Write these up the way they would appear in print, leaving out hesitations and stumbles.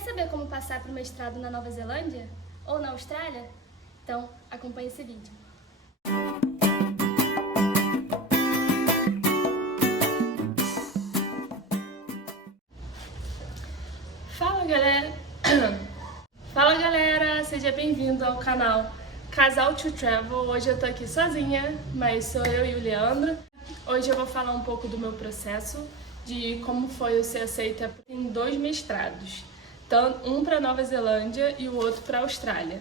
Quer saber como passar para o mestrado na Nova Zelândia? Ou na Austrália? Então, acompanhe esse vídeo. Fala galera! Seja bem-vindo ao canal Casal to Travel. Hoje eu tô aqui sozinha, mas sou eu e o Leandro. Hoje eu vou falar um pouco do meu processo, de como foi eu ser aceita em 2 mestrados. Um para Nova Zelândia e o outro para Austrália.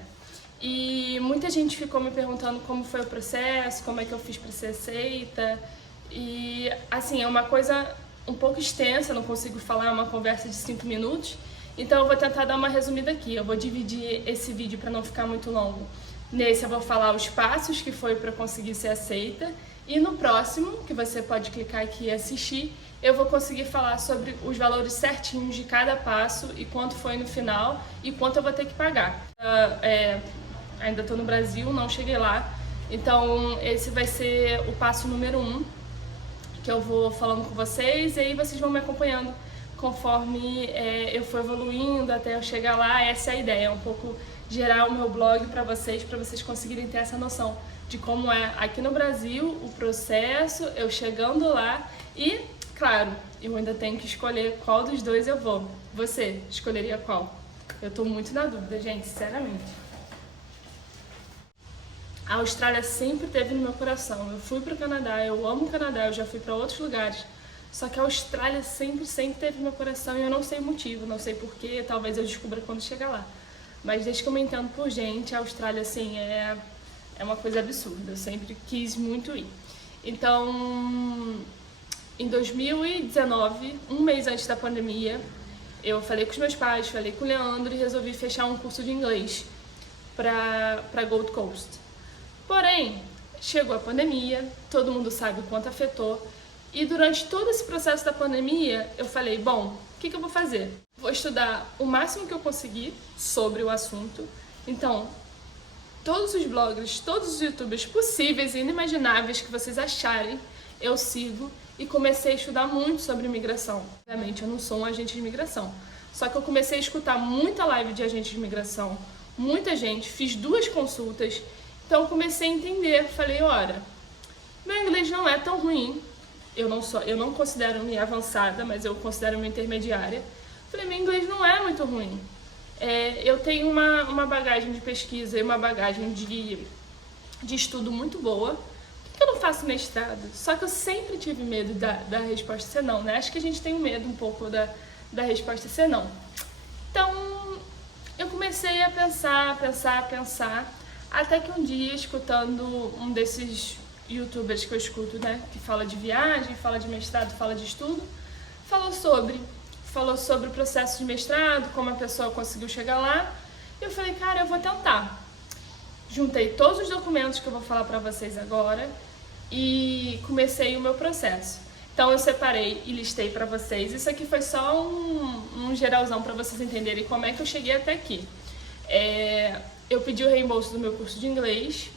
E muita gente ficou me perguntando como foi o processo, como é que eu fiz para ser aceita. E assim, é uma coisa um pouco extensa, não consigo falar uma conversa de 5 minutos. Então eu vou tentar dar uma resumida aqui. Eu vou dividir esse vídeo para não ficar muito longo. Nesse eu vou falar os passos que foi para conseguir ser aceita. E no próximo, que você pode clicar aqui e assistir, eu vou conseguir falar sobre os valores certinhos de cada passo e quanto foi no final e quanto eu vou ter que pagar. Ainda estou no Brasil, não cheguei lá, então esse vai ser o passo número 1, que eu vou falando com vocês e aí vocês vão me acompanhando conforme eu for evoluindo até eu chegar lá. Essa é a ideia, um pouco gerar o meu blog para vocês conseguirem ter essa noção de como é aqui no Brasil o processo, eu chegando lá e, claro, eu ainda tenho que escolher qual dos 2 eu vou. Você escolheria qual? Eu tô muito na dúvida, gente, sinceramente. A Austrália sempre teve no meu coração. Eu fui pro Canadá, eu amo o Canadá, eu já fui para outros lugares. Só que a Austrália sempre teve no meu coração e eu não sei o motivo, não sei porquê, talvez eu descubra quando chegar lá. Mas desde que eu me entendo por gente, a Austrália, assim, é uma coisa absurda. Eu sempre quis muito ir. Então, em 2019, um mês antes da pandemia, eu falei com os meus pais, falei com o Leandro e resolvi fechar um curso de inglês para Gold Coast. Porém, chegou a pandemia, todo mundo sabe o quanto afetou, e durante todo esse processo da pandemia, eu falei, bom, o que eu vou fazer? Vou estudar o máximo que eu conseguir sobre o assunto. Então, todos os bloggers, todos os youtubers possíveis e inimagináveis que vocês acharem, eu sigo e comecei a estudar muito sobre imigração. Obviamente, eu não sou um agente de imigração, só que eu comecei a escutar muita live de agente de imigração, muita gente, fiz 2 consultas, então comecei a entender, falei, ora, meu inglês não é tão ruim, eu não considero-me avançada, mas eu considero-me intermediária. Falei, meu inglês não é muito ruim. Eu tenho uma bagagem de pesquisa e uma bagagem de estudo muito boa. Por que eu não faço mestrado? Só que eu sempre tive medo da resposta ser não, né? Acho que a gente tem medo um pouco da resposta ser não. Então, eu comecei a pensar, até que um dia, escutando um desses youtubers que eu escuto, né, que fala de viagem, fala de mestrado, fala de estudo, falou sobre o processo de mestrado, como a pessoa conseguiu chegar lá. Eu falei, cara, eu vou tentar. Juntei todos os documentos que eu vou falar pra vocês agora e comecei o meu processo. Então eu separei e listei pra vocês. Isso aqui foi só um geralzão pra vocês entenderem como é que eu cheguei até aqui. Eu pedi o reembolso do meu curso de inglês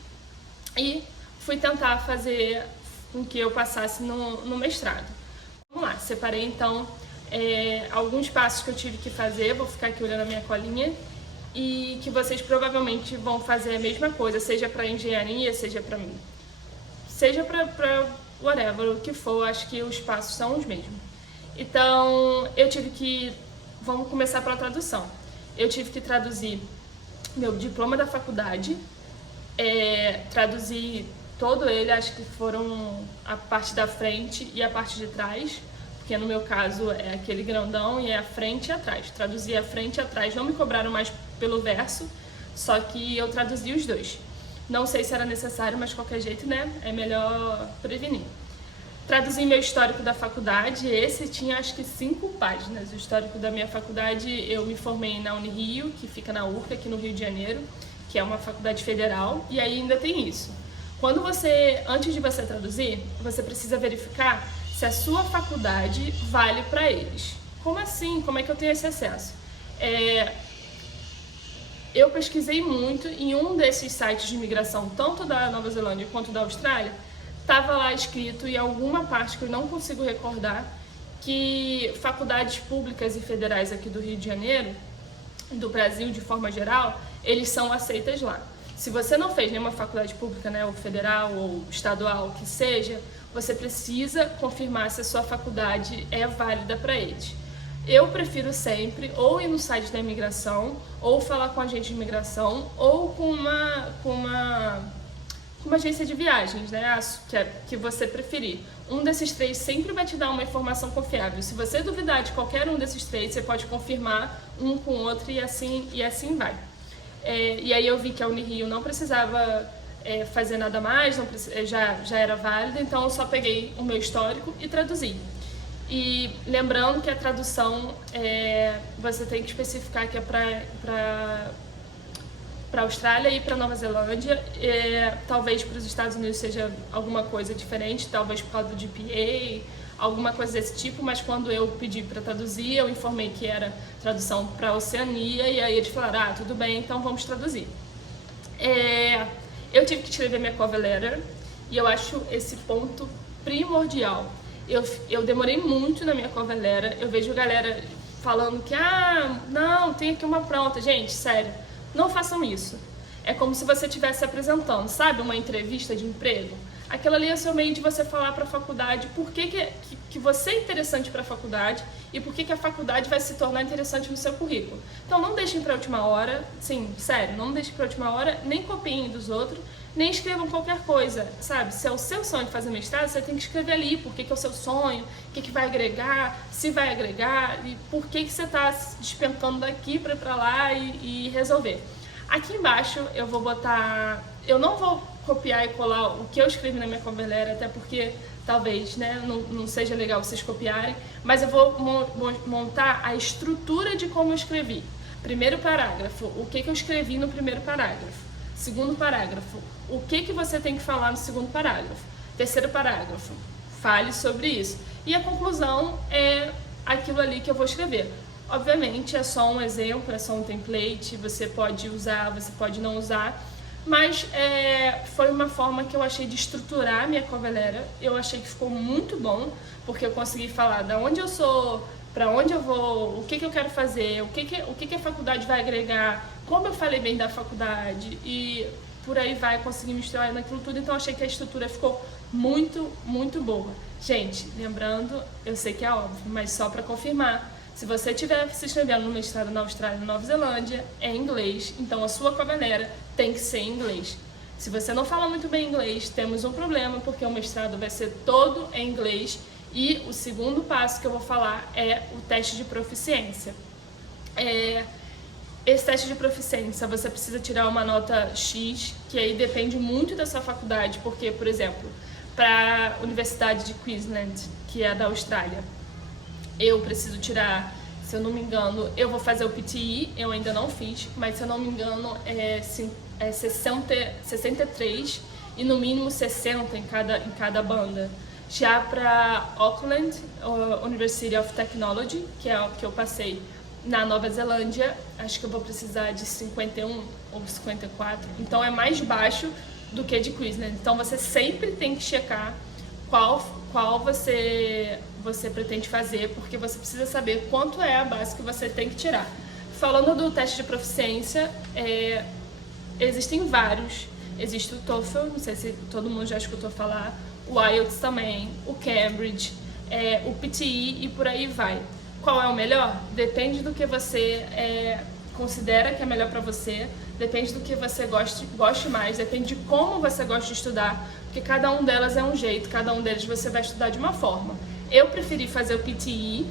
e fui tentar fazer com que eu passasse no mestrado. Vamos lá, separei então alguns passos que eu tive que fazer, vou ficar aqui olhando a minha colinha, e que vocês provavelmente vão fazer a mesma coisa, seja para engenharia, seja para whatever, o que for, acho que os passos são os mesmos. Então, vamos começar pela tradução. Eu tive que traduzir meu diploma da faculdade, traduzir todo ele, acho que foram a parte da frente e a parte de trás, porque no meu caso é aquele grandão e é a frente e atrás. Traduzi a frente e atrás, não me cobraram mais pelo verso, só que eu traduzi os 2. Não sei se era necessário, mas de qualquer jeito, né, é melhor prevenir. Traduzi meu histórico da faculdade, esse tinha acho que 5 páginas. O histórico da minha faculdade, eu me formei na Unirio, que fica na URCA, aqui no Rio de Janeiro, que é uma faculdade federal, e aí ainda tem isso. Antes de você traduzir, você precisa verificar se a sua faculdade vale para eles. Como assim? Como é que eu tenho esse acesso? Eu pesquisei muito em um desses sites de imigração, tanto da Nova Zelândia quanto da Austrália, estava lá escrito em alguma parte que eu não consigo recordar, que faculdades públicas e federais aqui do Rio de Janeiro do Brasil de forma geral, eles são aceitas lá. Se você não fez nenhuma faculdade pública, né, ou federal ou estadual, que seja, você precisa confirmar se a sua faculdade é válida para eles. Eu prefiro sempre ou ir no site da imigração, ou falar com a agente de imigração, ou com uma agência de viagens, né, que você preferir. Um desses três sempre vai te dar uma informação confiável. Se você duvidar de qualquer um desses três, você pode confirmar um com o outro e assim vai. E aí eu vi que a Unirio não precisava fazer nada mais, já era válida, então eu só peguei o meu histórico e traduzi. E lembrando que a tradução você tem que especificar que é para a Austrália e para Nova Zelândia, talvez para os Estados Unidos seja alguma coisa diferente, talvez por causa do GPA, alguma coisa desse tipo, mas quando eu pedi para traduzir, eu informei que era tradução para a Oceania, e aí eles falaram, tudo bem, então vamos traduzir. Eu tive que escrever minha cover letter, e eu acho esse ponto primordial. Eu demorei muito na minha cover letter, eu vejo galera falando que, não, tem aqui uma pronta. Gente, sério, não façam isso. É como se você estivesse apresentando, sabe, uma entrevista de emprego. Aquilo ali é o seu meio de você falar para a faculdade por que você é interessante para a faculdade e por que a faculdade vai se tornar interessante no seu currículo. Então não deixem para a última hora, sim, sério, não deixem para a última hora, nem copiem dos outros, nem escrevam qualquer coisa, sabe? Se é o seu sonho fazer mestrado, você tem que escrever ali por que é o seu sonho, o que vai agregar, se vai agregar e por que você está despencando daqui para lá e resolver. Aqui embaixo eu vou botar, eu não vou copiar e colar o que eu escrevi na minha cover letter, até porque talvez, né, não seja legal vocês copiarem, mas eu vou montar a estrutura de como eu escrevi. Primeiro parágrafo, o que eu escrevi no primeiro parágrafo. Segundo parágrafo, o que você tem que falar no segundo parágrafo. Terceiro parágrafo, fale sobre isso. E a conclusão é aquilo ali que eu vou escrever. Obviamente é só um exemplo, é só um template, você pode usar, você pode não usar, mas foi uma forma que eu achei de estruturar a minha cover letter. Eu achei que ficou muito bom, porque eu consegui falar de onde eu sou, para onde eu vou, o que eu quero fazer, o que a faculdade vai agregar, como eu falei bem da faculdade e por aí vai, conseguir misturar naquilo tudo. Então achei que a estrutura ficou muito, muito boa. Gente, lembrando, eu sei que é óbvio, mas só para confirmar, se você estiver se inscrevendo no mestrado na Austrália e na Nova Zelândia, é em inglês, então a sua cover letter tem que ser em inglês. Se você não fala muito bem inglês, temos um problema, porque o mestrado vai ser todo em inglês e o segundo passo que eu vou falar é o teste de proficiência. Esse teste de proficiência, você precisa tirar uma nota X, que aí depende muito da sua faculdade, porque, por exemplo, para a Universidade de Queensland, que é da Austrália, eu preciso tirar, se eu não me engano, eu vou fazer o PTE, eu ainda não fiz, mas se eu não me engano é 63 e no mínimo 60 em cada banda. Já para Auckland, University of Technology, que é o que eu passei na Nova Zelândia, acho que eu vou precisar de 51 ou 54, então é mais baixo do que de Queensland. Então você sempre tem que checar qual você pretende fazer, porque você precisa saber quanto é a base que você tem que tirar. Falando do teste de proficiência, existem vários. Existe o TOEFL, não sei se todo mundo já escutou falar, o IELTS também, o Cambridge, o PTE e por aí vai. Qual é o melhor? Depende do que você considera que é melhor para você, depende do que você goste mais, depende de como você gosta de estudar, porque cada um delas é um jeito, cada um deles você vai estudar de uma forma. Eu preferi fazer o PTE,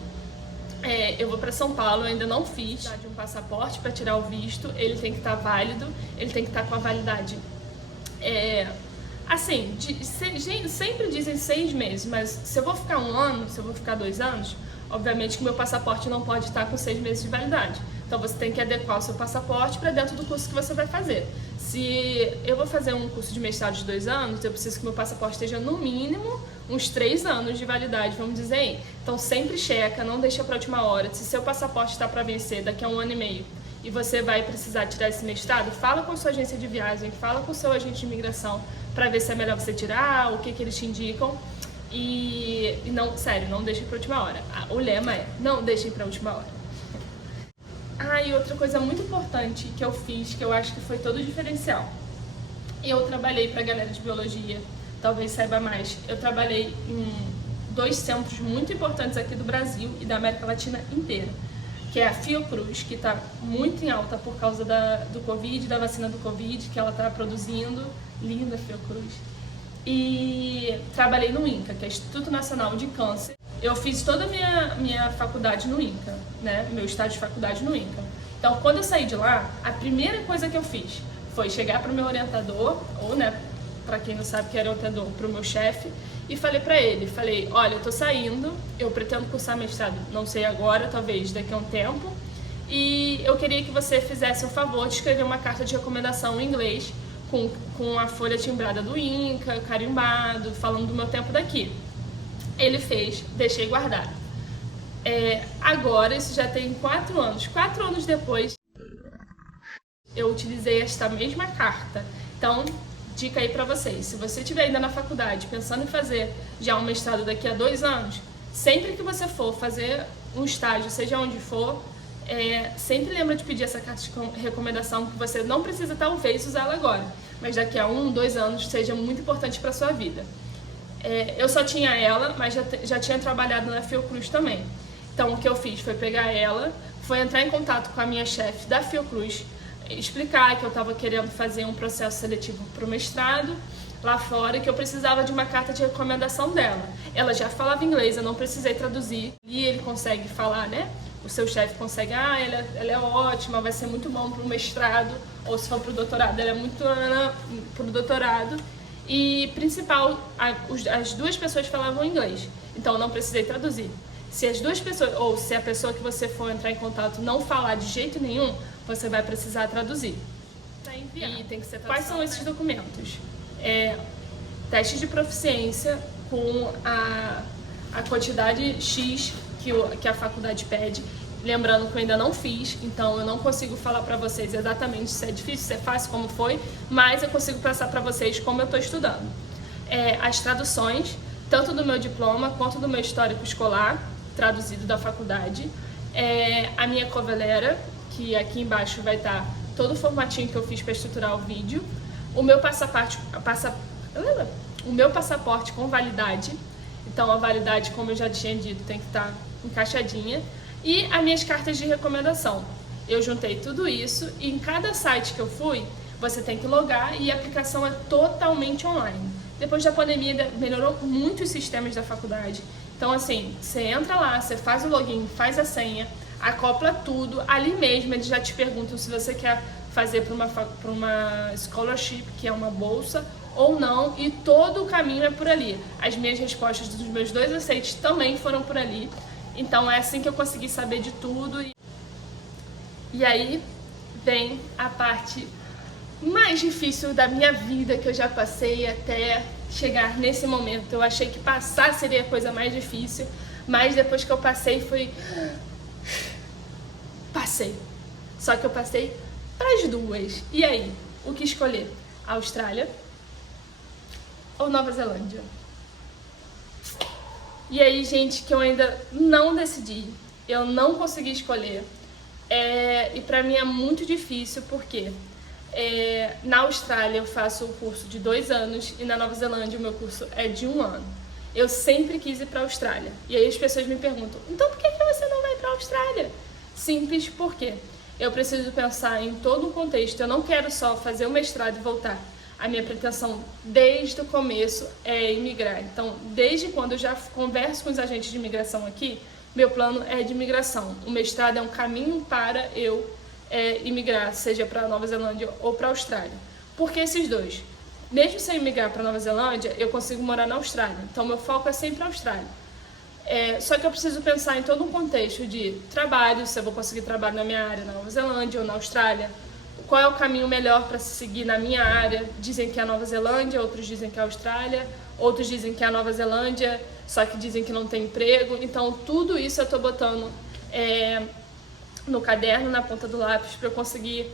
eu vou para São Paulo, eu ainda não fiz de um passaporte para tirar o visto, ele tem que estar válido, ele tem que estar com a validade. Assim, sempre dizem 6 meses, mas se eu vou ficar 1 ano, se eu vou ficar 2 anos, obviamente que meu passaporte não pode estar com 6 meses de validade. Então você tem que adequar o seu passaporte para dentro do curso que você vai fazer. Se eu vou fazer um curso de mestrado de 2 anos, eu preciso que meu passaporte esteja no mínimo uns 3 anos de validade, vamos dizer aí. Então sempre checa, não deixa para a última hora. Se seu passaporte está para vencer daqui a 1 ano e meio e você vai precisar tirar esse mestrado, fala com a sua agência de viagem, fala com o seu agente de imigração para ver se é melhor você tirar, o que eles te indicam. E não, sério, não deixem para a última hora. O lema é, não deixem para a última hora. e outra coisa muito importante que eu fiz, que eu acho que foi todo o diferencial. Eu trabalhei para a galera de biologia, talvez saiba mais. Eu trabalhei em 2 centros muito importantes aqui do Brasil e da América Latina inteira, que é a Fiocruz, que está muito em alta por causa do Covid, da vacina do Covid, que ela está produzindo. Linda Fiocruz. E trabalhei no INCA, que é Instituto Nacional de Câncer. Eu fiz toda a minha faculdade no INCA, né? Meu estágio de faculdade no INCA. Então, quando eu saí de lá, a primeira coisa que eu fiz foi chegar para o meu orientador, ou, né, para quem não sabe que era orientador, para o meu chefe, e falei para ele, olha, eu tô saindo, eu pretendo cursar mestrado, não sei agora, talvez daqui a um tempo, e eu queria que você fizesse o favor de escrever uma carta de recomendação em inglês, com a folha timbrada do INCA, carimbado, falando do meu tempo daqui. Ele fez, deixei guardado. Agora, isso já tem 4 anos. 4 anos depois, eu utilizei esta mesma carta. Então, dica aí pra vocês. Se você estiver ainda na faculdade, pensando em fazer já um mestrado daqui a 2 anos, sempre que você for fazer um estágio, seja onde for, sempre lembra de pedir essa carta de recomendação, que você não precisa talvez usá-la agora, mas daqui a 1, 2 anos seja muito importante para sua vida. Eu só tinha ela, mas já tinha trabalhado na Fiocruz também. Então o que eu fiz foi pegar ela, foi entrar em contato com a minha chefe da Fiocruz, explicar que eu estava querendo fazer um processo seletivo para o mestrado lá fora, que eu precisava de uma carta de recomendação dela. Ela já falava inglês, eu não precisei traduzir, e ele consegue falar, né? O seu chefe consegue, ela é ótima, vai ser muito bom para o mestrado, ou se for para o doutorado, ela é muito para o doutorado. E principal, as 2 pessoas falavam inglês, então eu não precisei traduzir. Se as 2 pessoas, ou se a pessoa que você for entrar em contato não falar de jeito nenhum, você vai precisar traduzir. E tem que ser tradução. Quais são esses documentos? Testes de proficiência com a quantidade X que a faculdade pede. Lembrando que eu ainda não fiz, então eu não consigo falar para vocês exatamente se é difícil, se é fácil, como foi, mas eu consigo passar para vocês como eu estou estudando. As traduções, tanto do meu diploma quanto do meu histórico escolar, traduzido da faculdade. A minha cover, que aqui embaixo vai estar todo o formatinho que eu fiz para estruturar o vídeo. O meu passaporte com validade. Então a validade, como eu já tinha dito, tem que estar encaixadinha. E as minhas cartas de recomendação. Eu juntei tudo isso e em cada site que eu fui, você tem que logar e a aplicação é totalmente online. Depois da pandemia, melhorou muito os sistemas da faculdade. Então, assim, você entra lá, você faz o login, faz a senha, acopla tudo. Ali mesmo, eles já te perguntam se você quer fazer para uma scholarship, que é uma bolsa, ou não, e todo o caminho é por ali. As minhas respostas dos meus 2 aceites também foram por ali. Então é assim que eu consegui saber de tudo. E aí vem a parte mais difícil da minha vida, que eu já passei até chegar nesse momento. Eu achei que passar seria a coisa mais difícil, mas depois que eu passei passei. Só que eu passei para as 2. E aí, o que escolher? Austrália ou Nova Zelândia? E aí, gente, que eu ainda não decidi, eu não consegui escolher. E pra mim é muito difícil, porque na Austrália eu faço o curso de 2 anos e na Nova Zelândia o meu curso é de 1 ano. Eu sempre quis ir pra Austrália. E aí as pessoas me perguntam, então por que você não vai pra Austrália? Simples, porque eu preciso pensar em todo o contexto. Eu não quero só fazer o mestrado e voltar. A minha pretensão desde o começo é imigrar. Então, desde quando eu já converso com os agentes de imigração aqui, meu plano é de imigração. O mestrado é um caminho para eu imigrar, seja para Nova Zelândia ou para Austrália. Por que esses 2? Mesmo sem imigrar para Nova Zelândia, eu consigo morar na Austrália. Então, meu foco é sempre a Austrália. Só que eu preciso pensar em todo um contexto de trabalho, se eu vou conseguir trabalho na minha área na Nova Zelândia ou na Austrália. Qual é o caminho melhor para se seguir na minha área? Dizem que é a Nova Zelândia, outros dizem que é a Austrália, outros dizem que é a Nova Zelândia, só que dizem que não tem emprego. Então, tudo isso eu estou botando no caderno, na ponta do lápis, para eu conseguir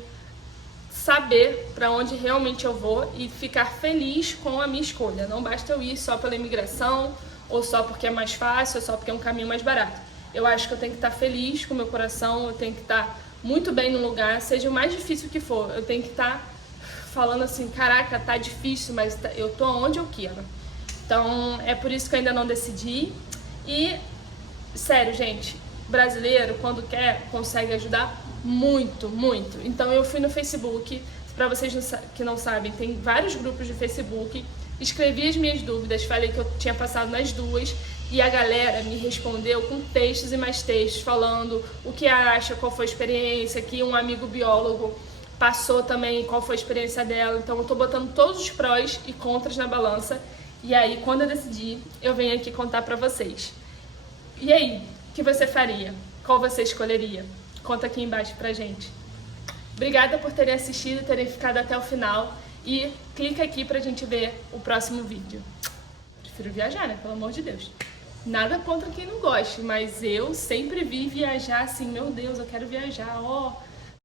saber para onde realmente eu vou e ficar feliz com a minha escolha. Não basta eu ir só pela imigração, ou só porque é mais fácil, ou só porque é um caminho mais barato. Eu acho que eu tenho que estar feliz com o meu coração, eu tenho que estar muito bem no lugar, seja o mais difícil que for. Eu tenho que estar falando assim, caraca, tá difícil, mas eu tô onde eu quero. Então, é por isso que eu ainda não decidi. E, sério, gente, brasileiro, quando quer, consegue ajudar muito, muito. Então, eu fui no Facebook, para vocês que não sabem, tem vários grupos de Facebook, escrevi as minhas dúvidas, falei que eu tinha passado nas duas, e a galera me respondeu com textos e mais textos, falando o que acha, qual foi a experiência, que um amigo biólogo passou também, qual foi a experiência dela. Então eu tô botando todos os prós e contras na balança, e aí quando eu decidir, eu venho aqui contar pra vocês. E aí, o que você faria? Qual você escolheria? Conta aqui embaixo pra gente. Obrigada por terem assistido, terem ficado até o final, e clica aqui pra gente ver o próximo vídeo. Prefiro viajar, né? Pelo amor de Deus. Nada contra quem não goste, mas eu sempre vi viajar assim, meu Deus, eu quero viajar, ó.